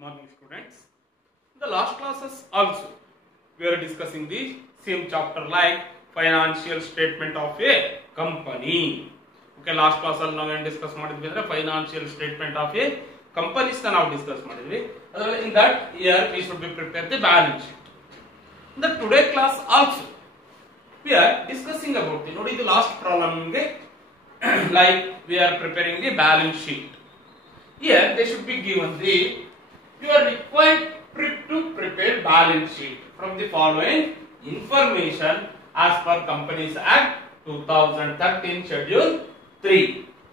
Morning students. In the last classes also we are discussing the same chapter like financial statement of a company. Okay, last class ಅಲ್ಲಿ ನಾವು ಏನು discuss ಮಾಡಿದ್ವಿ ಅಂದ್ರೆ financial statement of a companies ನಾವು discuss ಮಾಡಿದ್ವಿ. ಅದರಲ್ಲಿ in that year we should be prepare the balance sheet. In the today class also we are discussing about the ನೋಡಿ ಇದು last problem ಗೆ like we are preparing the balance sheet. Here they should be given the you are required to prepare balance sheet from the following information as per Companies Act 2013 Schedule 3.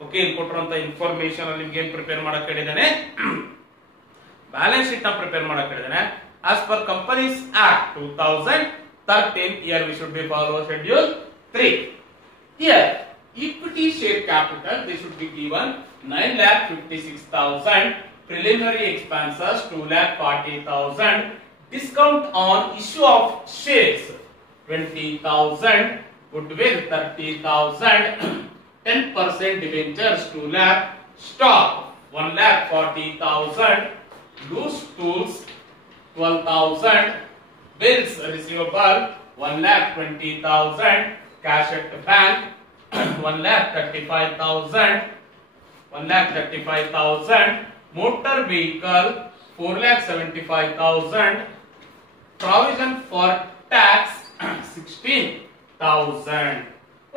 Okay, ಕೊಟ್ಟಿರುವಂತ information ಅಲ್ಲಿ ನಿಮಗೆ ಏನು prepare ಮಾಡಕ್ಕೆ ಹೇಳಿದಾನೆ balance sheet ನ prepare ಮಾಡಕ್ಕೆ ಹೇಳಿದಾನೆ as per Companies Act 2013 here we should be follow Schedule 3. Here equity share capital they should be given 9,56,000, preliminary expenses 2,40,000, discount on issue of shares 20,000, goodwill 30,000, 10% debentures 2 lakh, stock 1,40,000, loose tools 12,000, bills receivable 1,20,000, cash at the bank 1,35,000, motor vehicle 4,75,000, provision for tax 16,000.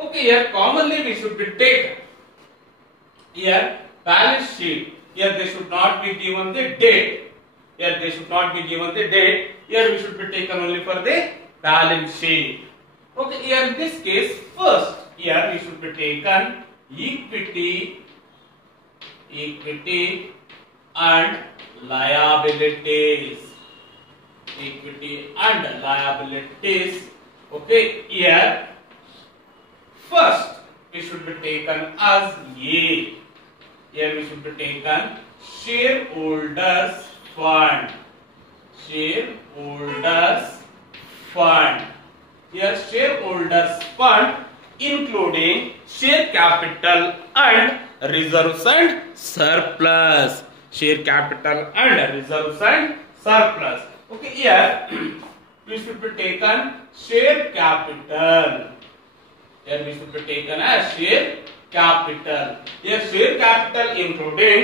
Okay, here commonly we should be taken here balance sheet. Here they should not be given the date. Here they should not be given the date. Here we should be taken only for the balance sheet. Okay, here in this case first here we should be taken equity and liabilities. Equity and liabilities. Okay, here first we should be taken as A. Here we should be taken shareholders fund. Shareholders fund. Here shareholders fund including share capital and reserves and surplus. Share capital and reserves and surplus. Okay, here we should be taken share capital. Here we should be taken as share capital. Here share capital including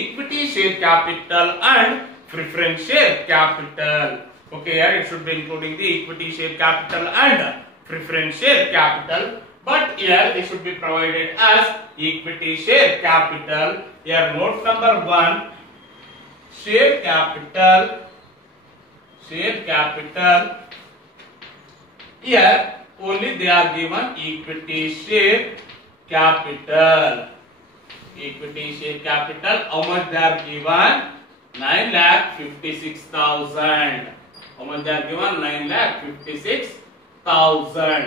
equity share capital and preference share capital. Okay, here it should be including the equity share capital and preference share capital, but here they should be provided as equity share capital. Here note number 1 share capital. Here only they are given equity share capital. How much they are given? 9,56,000. How much they are given? 9,56,000.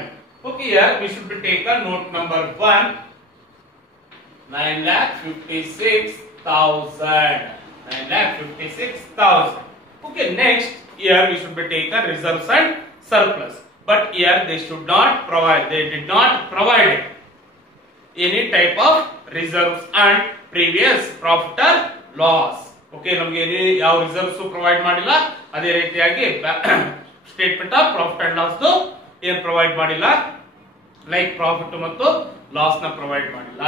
Okay, here we should be taken note number 1 9,56,000. Okay, next here we should be taken reserves and surplus, but here they should not provide, they did not provide any type of reserves and previous profit or loss. Okay, ನಮಗೆ ಏನು ಯಾವ reserves provide ಮಾಡಿಲ್ಲ, ಅದೇ ರೀತಿಯಾಗಿ statement of profit and loss ಏನು provide ಮಾಡಿಲ್ಲ, like profit ಮತ್ತು loss ನ ಪ್ರೊವೈಡ್ ಮಾಡಿಲ್ಲ.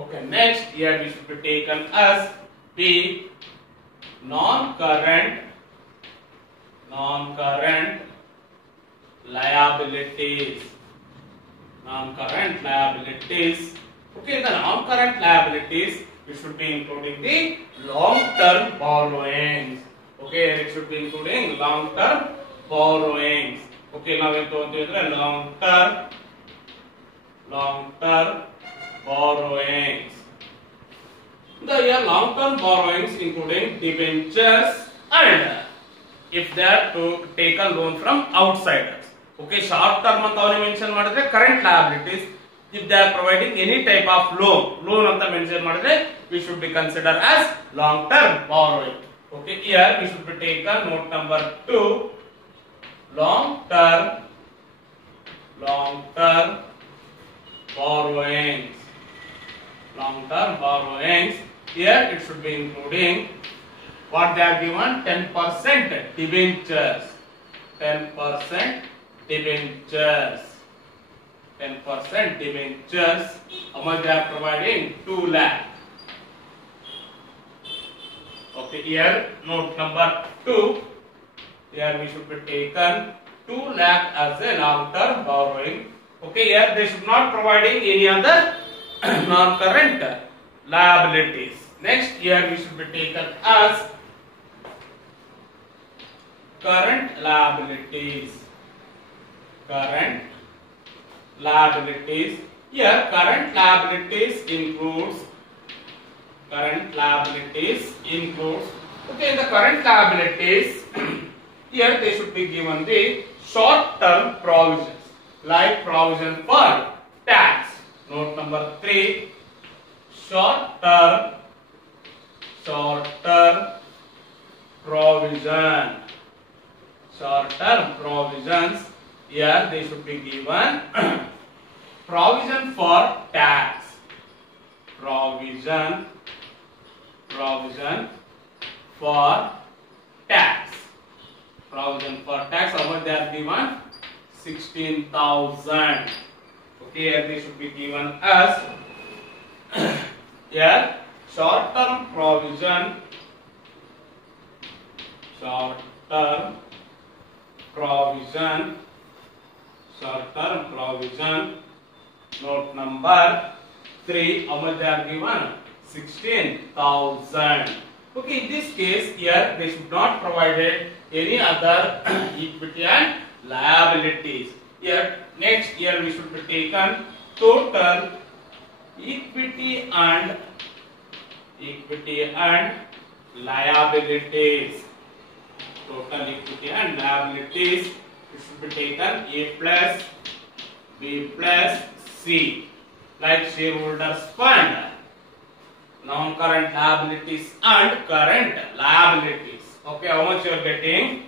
Okay, next here we should be taken as B non-current liabilities. Okay, the non-current liabilities we should be including the long-term borrowings. Okay, it should be including long-term borrowings. Okay, now we go to the long-term borrowings. The long-term borrowings including debentures and if they are to take a loan from outsiders. Okay, short-term ಅಂತ ಅವನು mention ಮಾಡಿದ್ರೆ current liabilities. If they are providing any type of loan ಅಂತ mention ಮಾಡಿದ್ರೆ we should be considered as long-term borrowing. Okay, here we should be taken note number 2 long-term borrowings. Here it should be including What they are given? 10% debentures. 10% debentures. 10% debentures. How much they are providing? 2 lakh. Okay, here note number 2. Here we should be taken 2 lakh as a long-term borrowing. Okay, here they should not providing any other non-current liabilities. Next, here we should be taken as current liabilities. Current liabilities. Here, current liabilities includes. Okay, in the current liabilities, here they should be given the short-term provisions, like provision for tax. Note number 3. Short-term provision. Short-term provisions. Here they should be given provision for tax. Provision for tax. Provision for tax. How much they are given? 16,000. Okay, here they should be given as here short-term provision. Short-term provision. Note number 3. How much they are given? 16,000. Okay, in this case, here they should not provided any other equity and liabilities. Here, next year we should be taken total equity and liabilities. Total equity and liabilities. It should be taken A plus B plus C. Like shareholders fund, non-current liabilities and current liabilities. Okay, how much you are getting?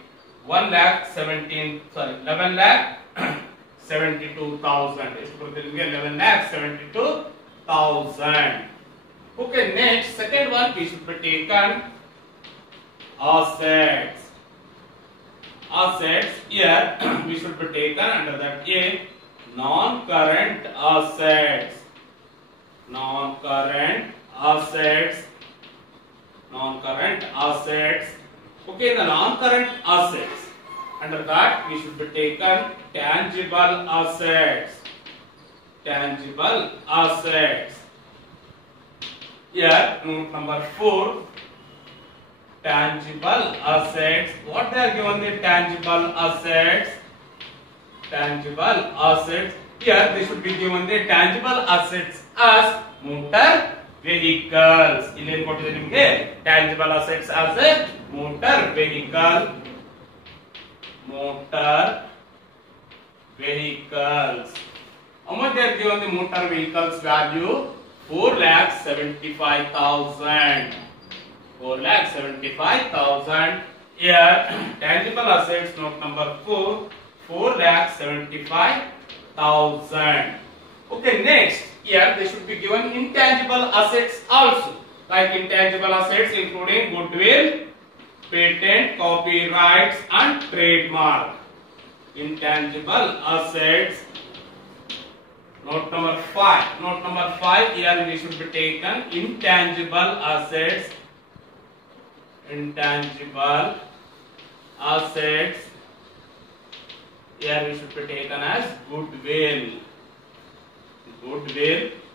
11,72,000. 11,72,000. Okay, next, second one we should be taken assets. Assets, here we should be taken under that A, non-current assets. Non-current assets. Okay, the non-current assets, under that we should be taken tangible assets. Here, note number 4, tangible assets. What they are given? The tangible assets. Here they should be given the tangible assets as motor vehicles. Illen kottide nimage tangible assets as a motor vehicle. How much they are given the motor vehicles value? 4,75,000. 4,75,000. Here tangible assets, note number 4, 4,75,000. Okay, next, here they should be given intangible assets also, like intangible assets including goodwill, patent, copyrights and trademark. Intangible assets. Note number 5. Here we should be taken intangible assets. Here we should be taken as goodwill.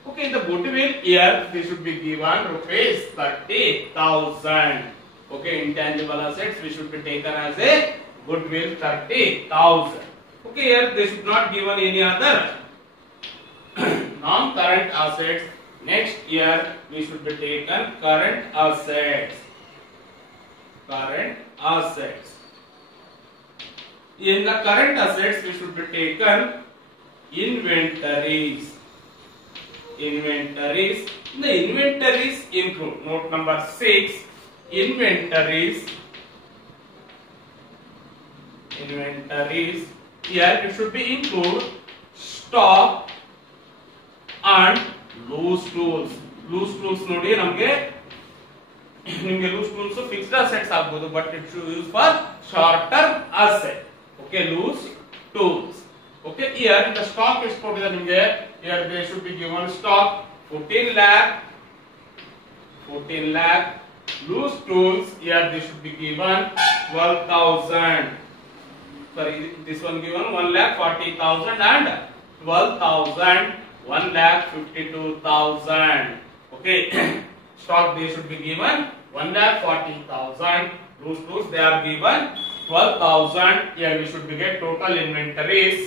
Okay, the goodwill here they should be given rupees 30,000. Okay, intangible assets we should be taken as a goodwill 30,000. Okay, here they should not given any other non-current assets. Next year we should be taken current assets. In the current assets we should be taken inventories. The inventories include, note number 6, inventories. Here it should be include stock and loose tools. Loose tools nodi namge ನಿಮಗೆ loose tools fixed assets ಆಗಬಹುದು, but it should use for short term asset. Okay, loose tools. Okay, here the stock ಎಷ್ಟು ಕೊಟ್ಟಿದೆ ನಿಮಗೆ? Here they should be given stock 14 lakh. 14 lakh. Loose tools, here they should be given 12,000. Sorry, this one given 1,40,000 and 12,000, 1,52,000. Okay, stock they should be given 1,40,000. Loose tools they are given 12,000. Here we should be get total inventories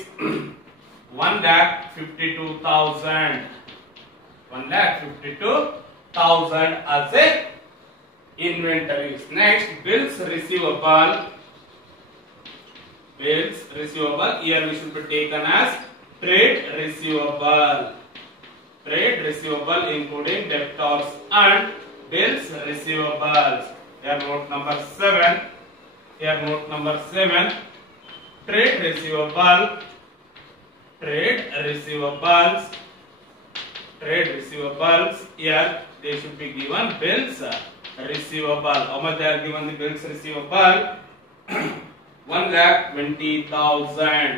1,52,000. 1,52,000 as a inventories. Next, bills receivable. Bills receivable. Here we should be taken as trade receivable. Trade receivable including debtors and bills receivables. Here note number 7. Here note number 7. Trade receivable. Trade receivables. Trade receivables. Here they should be given bills receivable. How much they are given the bills receivable? 1,20,000.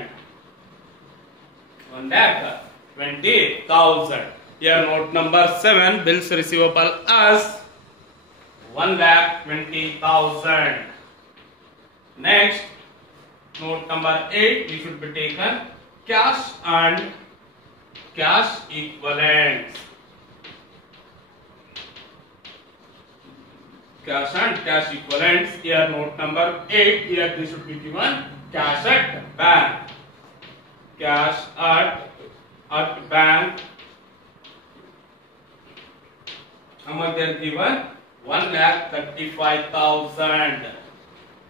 1,20,000. Here note number 7, bills receivable as 1,20,000. Next, note number 8, we should be taken cash and cash equivalents. Cash and cash equivalents. Here note number 8. Here they should be given cash at bank. Cash at bank. How much they are given? 1,35,000.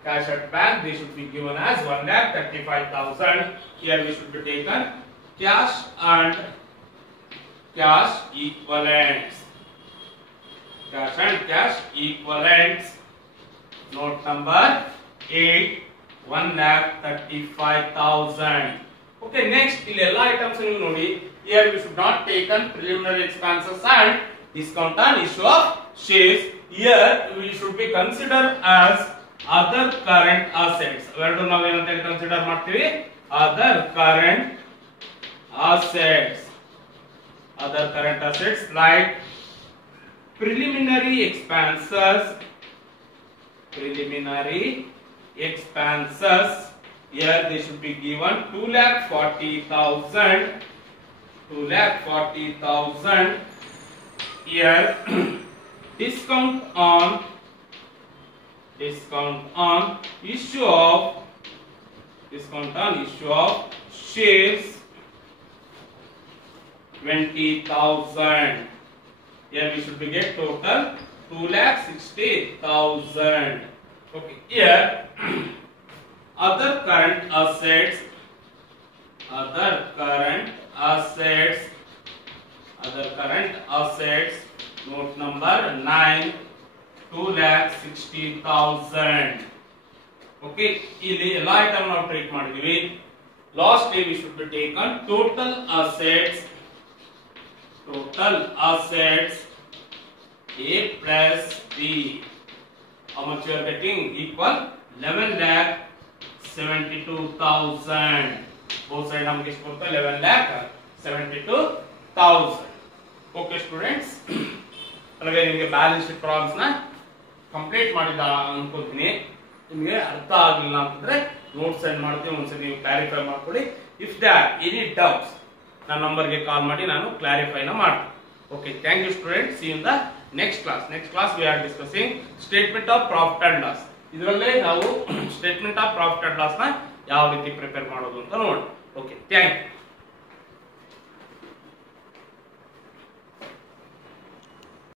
Cash at bank they should be given as 1,35,000. Here we should be taken cash and cash equivalents. Cash and cash equivalents. Note number 8, 1,35,000. Okay, next all items nodi. Here we should not taken preliminary expenses and discount on issue of shares. Here we should be considered as other current assets. Where do ನಾವು ಏನಂತ consider ಮಾಡ್ತೀವಿ? Other current assets. Other current assets like preliminary expenses. Preliminary expenses. Here they should be given 2,40,000. 2,40,000. Here discount on issue of shares 20,000. Here we should be get total 2,60,000. Okay, here other current assets. Note number 9, 2,60,000. Okay, ಇಲ್ಲಿ ಎಲ್ಲ item ನಾವು treat ಮಾಡಿದೀವಿ. Last day we should be taken total assets A plus B. How much you are getting? Equal 11,72,000. Both side ನಮಗೆ ಎಷ್ಟು ಬರುತ್ತೆ? 11,72,000. Okay students, అలాగే ನಿಮಗೆ balance sheet problems ನ ಕಂಪ್ಲೀಟ್ ಮಾಡಿದ ಅನ್ಕೋತೀನಿ. ನಿಮಗೆ ಅರ್ಥ ಆಗಿಲ್ಲ ಅಂತಂದ್ರೆ ನೋಟ್ಸ್ ಸೆಂಡ್ ಮಾಡ್ತೀನಿ, ಒಂದ್ಸರಿ ನೀವು ಕ್ಲಾರಿಫೈ ಮಾಡ್ಕೊಳ್ಳಿ. If they are any doubts ನನ್ನ ನಂಬರ್ಗೆ ಕಾಲ್ ಮಾಡಿ ನಾನು ಕ್ಲಾರಿಫೈನ ಮಾಡ್ತೀನಿ. Okay, thank you students. See in the next class we are discussing statement of profit and loss. ಇದರಲ್ಲೇ ನಾವು statement of profit and loss ನ ಯಾವ ರೀತಿ ಪ್ರಿಪೇರ್ ಮಾಡೋದು ಅಂತ ನೋಡಿ. Okay, thank you.